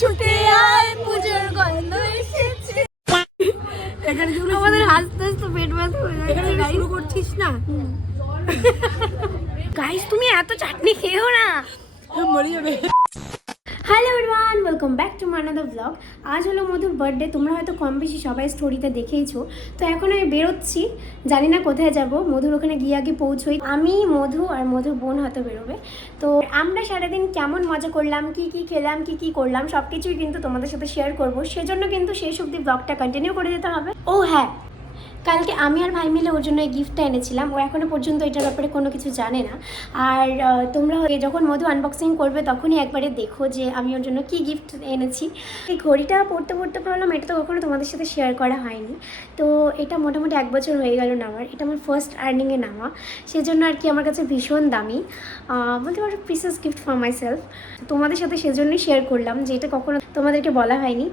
ছুটে আয় পুজোর গন্ধ এসেছে। আমাদের হাসতে হাসতে পেট ব্যথা হয়ে যাচ্ছে। শুরু করছিস না গাইস, তুমি এত চাটনি খেও না, মরে যাবে। Hello everyone, welcome back to my another blog. আজ হলো মধুর বার্থডে, তোমরা হয়তো কম বেশি সবাই স্টোরিতে দেখেইছো। তো এখন আমি বেরোচ্ছি, জানি না কোথায় যাব। মধুর ওখানে গিয়ে আগে পৌঁছোই। আমি, মধু আর মধুর বোন হয়তো বেরোবে। তো আমরা সারাদিন কেমন মজা করলাম, কি কি খেলাম, কি কি করলাম, সব কিছুই কিন্তু তোমাদের সাথে শেয়ার করবো। সেজন্য কিন্তু শেষ অবধি ব্লগটা কন্টিনিউ করে দিতে হবে। ও হ্যাঁ, কালকে আমি আর ভাই মিলে ওর জন্য এই গিফটটা এনেছিলাম। ও এখনও পর্যন্ত এটার ব্যাপারে কোনো কিছু জানে না। আর তোমরা যখন মধু আনবক্সিং করবে তখনই একবারে দেখো যে আমি ওর জন্য কী গিফট এনেছি। এই ঘড়িটা পড়তে পড়তে ভাবলাম এটা তো কখনো তোমাদের সাথে শেয়ার করা হয়নি। তো এটা মোটামুটি 1 বছর হয়ে গেল নেওয়ার। এটা আমার ফার্স্ট আর্নিংয়ে নেওয়া, সেজন্য আর কি আমার কাছে ভীষণ দামি, বলতে পারো precious gift for my self. তোমাদের সাথে সেজন্যই শেয়ার করলাম যে এটা কখনো তোমাদেরকে বলা হয়নি।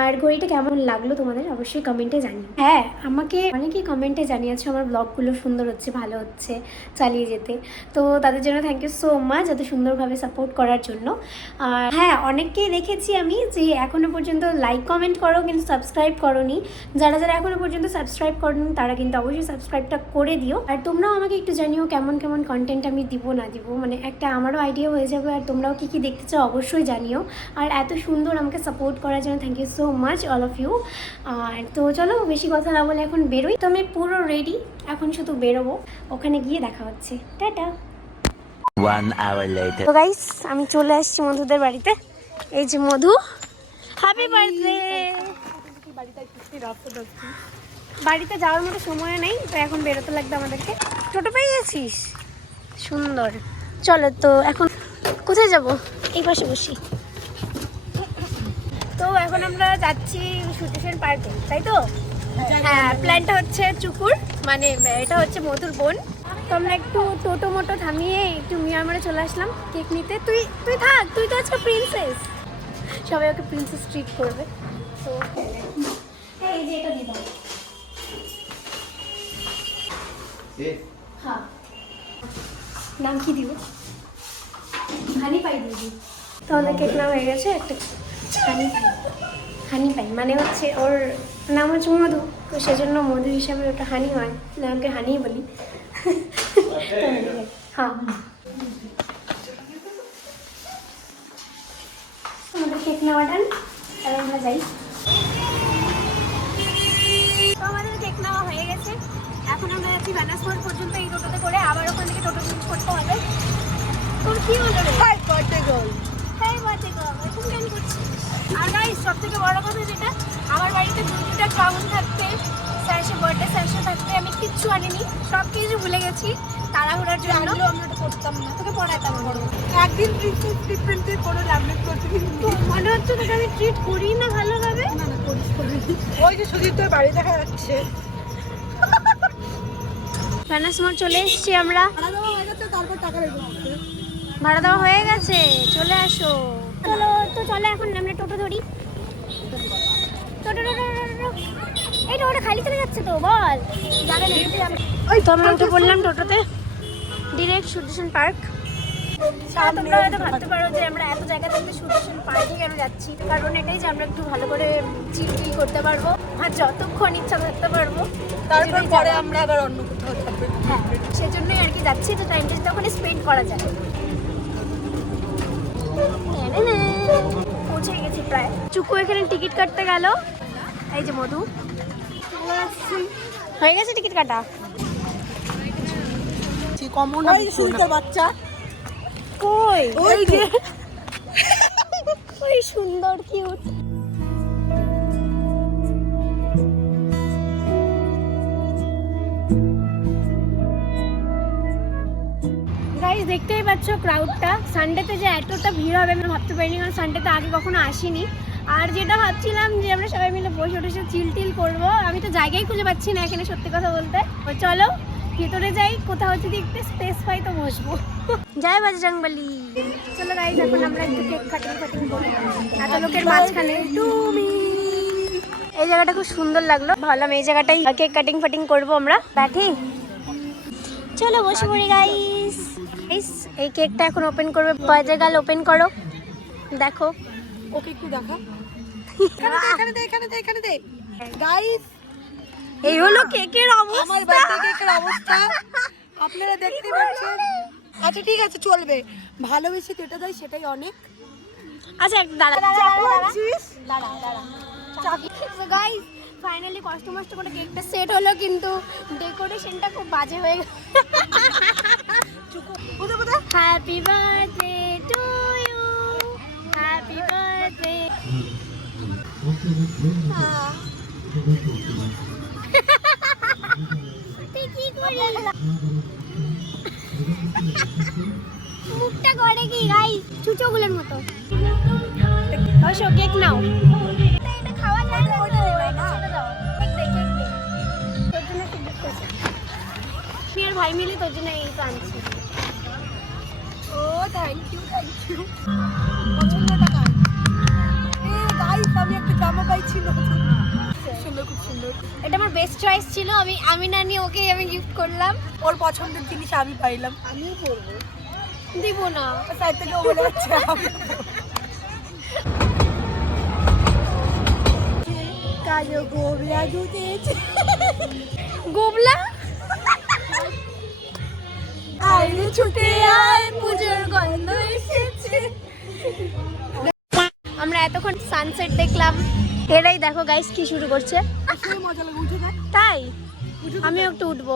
আর ঘড়িটা কেমন লাগলো তোমাদের অবশ্যই কমেন্টে জানিও। হ্যাঁ, আমাকে অনেকেই কমেন্টে জানিয়েছো আমার ব্লগগুলো সুন্দর হচ্ছে, ভালো হচ্ছে, চালিয়ে যেতে। তো তাদের জন্য থ্যাংক ইউ সো মাচ, এত সুন্দরভাবে সাপোর্ট করার জন্য। আর হ্যাঁ, অনেককেই দেখেছি আমি যে এখনও পর্যন্ত লাইক কমেন্ট করো কিন্তু সাবস্ক্রাইব করোনি। যারা যারা এখনও পর্যন্ত সাবস্ক্রাইব করোনি তারা কিন্তু অবশ্যই সাবস্ক্রাইবটা করে দিও। আর তোমরাও আমাকে একটু জানিও কেমন কেমন কন্টেন্ট আমি দিব না দিব, মানে একটা আমারও আইডিয়া হয়ে যাবে। আর তোমরাও কী কী দেখতে চাও অবশ্যই জানিও। আর এত সুন্দর আমাকে সাপোর্ট করার জন্য thank you so much all of you. আর তো চলো বেশি কথা না বলে এখন বেরোই। তো আমি পুরো রেডি, এখন শুধু বেরোবো, ওখানে গিয়ে দেখা হচ্ছে। টাটা। 1 hour later. তো গাইস, আমি চলে আসছি মধুদের বাড়িতে। এই যে মধু, হ্যাপি বার্থডে। বাড়িতে যাওয়ার মতো সময় নেই, তো এখন বেরোতে লাগবে আমাদেরকে। টোটো পেয়ে গেছিস, সুন্দর। চলো তো এখন কোথায় যাব? এই পাশে বসি। তো এখন আমরা যাচ্ছি সুটেশন পার্কে, তাই তো? হ্যাঁ, প্ল্যানটা হচ্ছে চুকুর, মানে এটা হচ্ছে মধুর বোন। তো আমরা একটু টোটো মোটো থামিয়ে একটু মিয়ামারে চলে আসলাম কেক নিতে। তুই থাক, তুই তো আজকে প্রিন্সেস, সবাই ওকে প্রিন্সেস ট্রিট করবে। তো হ্যাঁ, এই যে এটা দিদাম। হ্যাঁ, নাম কি দিব? হানি পাই দিদি। তো আমাদের কেক নাম হয়ে গেছে একটা হানি পাই। হানি পাই মানে হচ্ছে ওর নাম হচ্ছে মধু, তো সেজন্য মধু হিসাবে ওটা হানি হয়, না ওকে হানিই বলি। হ্যাঁ, আমাদের কেক নেওয়া ডান, আর আমরা যাই। তো আমাদের কেক নেওয়া হয়ে গেছে, এখন আমরা যাচ্ছি ব্যানার্সফোর্ট পর্যন্ত এই টোটোতে করে, আবার ওখান থেকে টোটো চেঞ্জ করতে হবে। তোর কি হলো রে? Hi birthday girl, hi birthday girl, এখন কেন করছিস? আর গাইস, সব থেকে বড় কথা যেটা, আমার বাড়িতে দুইটা ক্রাউন থাকতে, স্যারসে বার্থডে স্যারসে থাকতে আমি কিচ্ছু আনিনি, সব কিছু ভুলে গেছি তাড়াহুড়ার জন্য। আমরা ওটা করতাম না, তোকে পড়াতাম না। একদিন ট্রিটমেন্টে কোনো ল্যাবলেট করতে কিন্তু মনে হচ্ছে তোকে আমি ট্রিট করি না ভালোভাবে। না না, করিস করি। ওই যে সুদীপ তোর বাড়ি দেখা যাচ্ছে। ব্যানার্সফোর্ট চলে এসেছি আমরা। ভাড়া দেওয়া হয়ে গেছে, তারপর টাকা দেবো। ভাড়া দেওয়া হয়ে গেছে, চলে আসো। চলো তো, চলো এখন আমরা টোটো ধরি। টোটো এই টোটোটা খালি চলে যাচ্ছে তো, বল যাবে না? ওই তো আমরা উঠে পড়লাম টোটোতে, ডিরেক্ট সুদর্শন পার্ক। তোমরা হয়তো ভাবতে পারো যে আমরা এত জায়গা থেকে সুদর্শন পার্কে কেন যাচ্ছি, কারণ এটাই যে আমরা একটু ভালো করে চিল করতে পারবো আর যতক্ষণ ইচ্ছা থাকতে পারবো, তারপর পরে আমরা আবার অন্য কোথাও থাকবো। হ্যাঁ, সেজন্যই আর কি যাচ্ছি, তো টাইমটা যাতে ওখানে স্পেন্ড করা যায়। পৌঁছে গেছি প্রায়। চুকু এখানে টিকিট কাটতে গেল, এই যে মধু হয়ে গেছে টিকিট কাটা। বাচ্চা কই? ওই যে ওই সুন্দর কিউট। গাইস, দেখতেই পাচ্ছ ক্রাউডটা। সানডেতে যে এতটা ভিড় হবে আমি ভাবতে পারিনি, কারণ সানডেতে আগে কখনো আসিনি। আর যেটা ভাবছিলাম যে আমরা সবাই মিলে বসে বসে চিল করবো, আমি তো জায়গায় খুঁজে পাচ্ছি না এখানে, সত্যি কথা বলতে। চলো ভেতরে যাই, কোথাও যদি একটু স্পেস পাই তো বসবো। জয় বজরংবলী। চলো গাইস, এখন আমরা একটু কেক কাটিং করি এত লোকের মাঝখানে। তুমি এই জায়গাটা খুব সুন্দর লাগলো, ভাবলাম এই জায়গাটাই কেক কাটিং করবো আমরা। ব্যাঠি, চলো বসে পড়ি গাইস। এই কেকটা এখন ওপেন করবে। বার্থডে গার্ল, ওপেন করো, দেখো ওকে একটু দেখা, এখানে দে গাইস। এই হলো কেকের অবস্থা। আমার বার্থডে কেকের অবস্থা আপনারা দেখতে পাচ্ছেন। আচ্ছা ঠিক আছে চলবে, ভালোবেসে কেটে দেয় সেটাই অনেক। আচ্ছা দাঁড়া গাইস, ফাইনালি কষ্ট করে কেকটা সেট হলো, কিন্তু ডেকোরেশনটা খুব বাজে হয়ে গেল। Happy birthday to you, happy birthday. কি করি মুখটা করে কি গাইস, চুচোগুলোর মতো। অবশ্য কেক নাও, এটা খাওয়া যায় না, এটা ছেড়ে দাও। কেক দে, তোর জন্য একটু gift আছে। আমি আর ভাই মিলে তোর জন্য এই আনছি। ও থ্যাংক ইউ পছন্দটা কার? গাইস আমি একটা জামা পাইছি নতুন, সুন্দর, খুব সুন্দর। এটা আমার বেস্ট চয়েস ছিল, আমি না নিয়ে ওকে আমি গিফট করলাম। ওর পছন্দের জিনিস আমি পাইলাম, আমিও পরবো। দিব না, তাই থেকে ও বলে যাচ্ছে কাজো গোবলা দুধেছে গোবলা। আইরে ছুটে আয় পুজোর গন্ধ এসেছে। আমরা এতক্ষণ সানসেট দেখলাম, এরাই দেখো গাইস কি শুরু করছে। আসলে মজা লাগে, উঠে দেখ। তাই আমিও একটু উঠবো,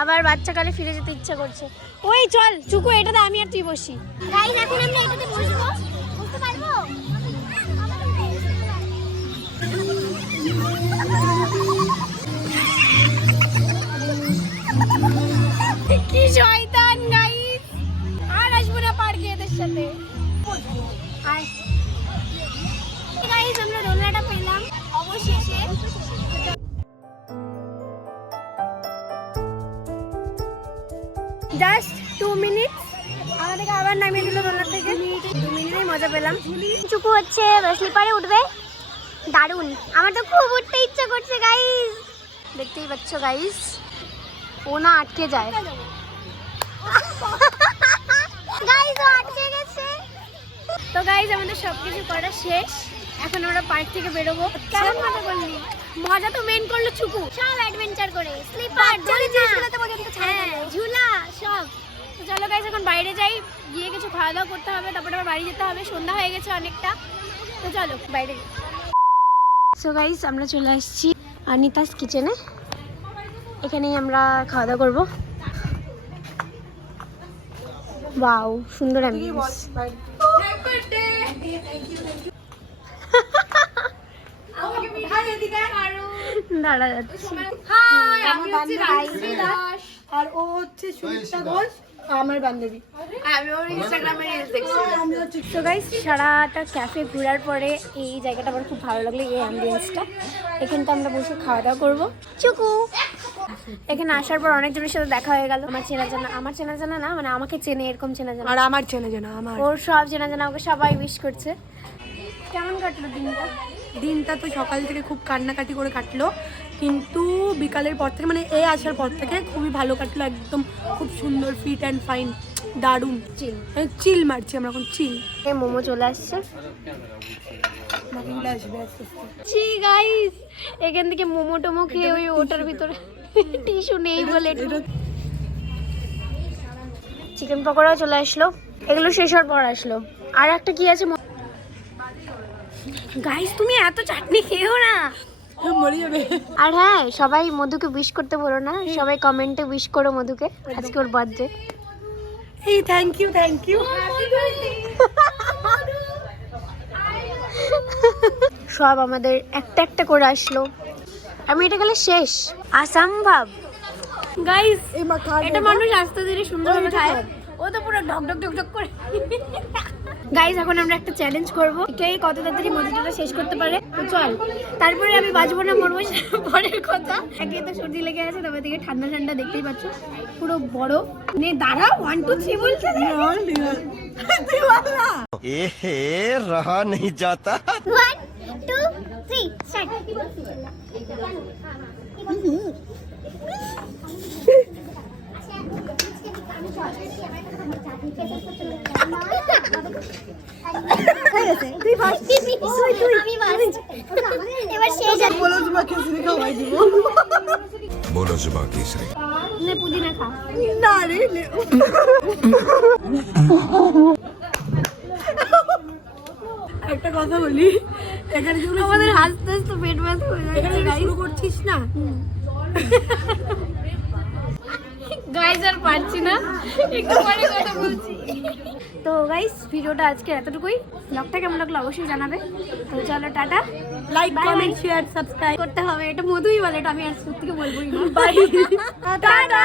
আবার বাচ্চাকালে ফিরে যেতে ইচ্ছা করছে। ওই চল চুকু, এটাতে আমি আর তুই বসি। গাইস এখন আমরা এটাতে বসবো, বসতে পারবো? কি শয়তান গাইস, আর আসবো না পার্কে এদের সাথে। আয় গাইস, আমরা দোলনাটা পেলাম অবশেষে। জাস্ট 2 মিনিট আমাদেরকে আবার নামিয়ে দিল দোলনা থেকে। 2 মিনিটেই মজা পেলাম। চুকু হচ্ছে স্লিপারে উঠবে, দারুণ। আমার তো খুব উঠতে ইচ্ছা করছে গাইস, দেখতেই পাচ্ছ গাইস, ও না আটকে যায়। গাইস ও আটকে গেছে। তো গাইস আমাদের সবকিছু করা শেষ, এখন আমরা পার্ক থেকে বেরোবো। কেমন মজা করলি? মজা তো মেন করলো চুকু, সব অ্যাডভেঞ্চার করে, স্লিপার, ঝুলা সব। তো চলো গাইস এখন বাইরে যাই, গিয়ে কিছু খাওয়া দাওয়া করতে হবে, তারপরে আবার বাড়ি যেতে হবে, সন্ধ্যা হয়ে গেছে অনেকটা। তো চলো বাইরে। সো গাইস আমরা চলে আসছি অনিতাস কিচেনে, এখানেই আমরা খাওয়া দাওয়া করবো। ওয়াও সুন্দর অ্যাম্বিয়েন্স। দাঁড়া যাচ্ছি। আর ও হচ্ছে সুমিত্রা ঘোষ, আমার বান্ধবী। আমি ওর ইনস্টাগ্রামে রিলস দেখছি। তো গাইস সারাটা ক্যাফে ঘোরার পরে এই জায়গাটা আমার খুব ভালো লাগলো, এই অ্যাম্বিয়েন্সটা। এখানটা আমরা বসে খাওয়া দাওয়া করবো। চুকু এখানে আসার পর অনেকজনের সাথে দেখা হয়ে গেল। আমার চেনা জানা না, মানে আমাকে চেনে এরকম চেনা জানা, আর আমার চেনা জানা, আমার ওর সব চেনা জানা, ওকে সবাই উইশ করছে। কেমন কাটলো দিনটা? দিনটা তো সকাল থেকে খুব কান্নাকাটি করে কাটলো, কিন্তু বিকালের পর থেকে, মানে এই আসার পর থেকে খুবই ভালো কাটলো, একদম খুব সুন্দর, ফিট অ্যান্ড ফাইন, দারুণ চিল মারছি আমরা এখন, চিল। এই মোমো চলে আসছে, বাকিগুলো আসবে আস্তে আস্তে। জি গাইস এখান থেকে মোমো টোমো খেয়ে ওই ওটার ভিতরে টিস্যু নেই বলে চিকেন পকোড়াও চলে আসলো, এগুলো শেষ হওয়ার পর আসলো। আর একটা কি আছে গাইস, তুমি এত চাটনি খেও না, মরে যাবে। আর হ্যাঁ সবাই মধুকে উইশ করতে বলো না, সবাই কমেন্টে উইশ করো মধুকে, আজকে ওর বার্থডে। এই থ্যাংক ইউ সব আমাদের একটা একটা করে আসলো, আমি এটা গেলে শেষ অসম্ভব গাইস। এটা মানুষ আস্তে ধীরে সুন্দরভাবে খায়, ও তো পুরো ঢক ঢক ঢক ঢক করে। গাইস এখন আমরা একটা চ্যালেঞ্জ করব, কে কত তাড়াতাড়ি মধুটা শেষ করতে পারে। তো চল, তারপরে আমি বাজবো না মরবো পরের কথা। একে তো সর্দি লেগে আছে, তবে থেকে ঠান্ডা ঠান্ডা দেখতেই পাচ্ছ, পুরো বড় নে। দাঁড়া 1 2 3 বলছে ए रहा नहीं जाता। 1 2 3 স্টার্ট। তুই ফার্স্ট তুই আমি ফার্স্ট এবার শেষ বলো তোমাকে খিচুড়ি খাওয়াই দিব बोलो जुबा केसरी নে পুদিনা খা না রে একটা কথা বলি এখানে যখন আমাদের হাসতে হাসতে পেট ব্যথা হয়ে এখানে যাচ্ছে শুরু করছিস না গাইস আর পারছি না একটু পরে কথা বলছি তো গাইস ভিডিওটা আজকে এতটুকুই ব্লগটা কেমন লাগলো অবশ্যই জানাবে তো চলো tata like Bye, comment bye. Share subscribe করতে হবে এটা মধুই বলে এটা আমি আর সত্যি বলবোই না বাই টাটা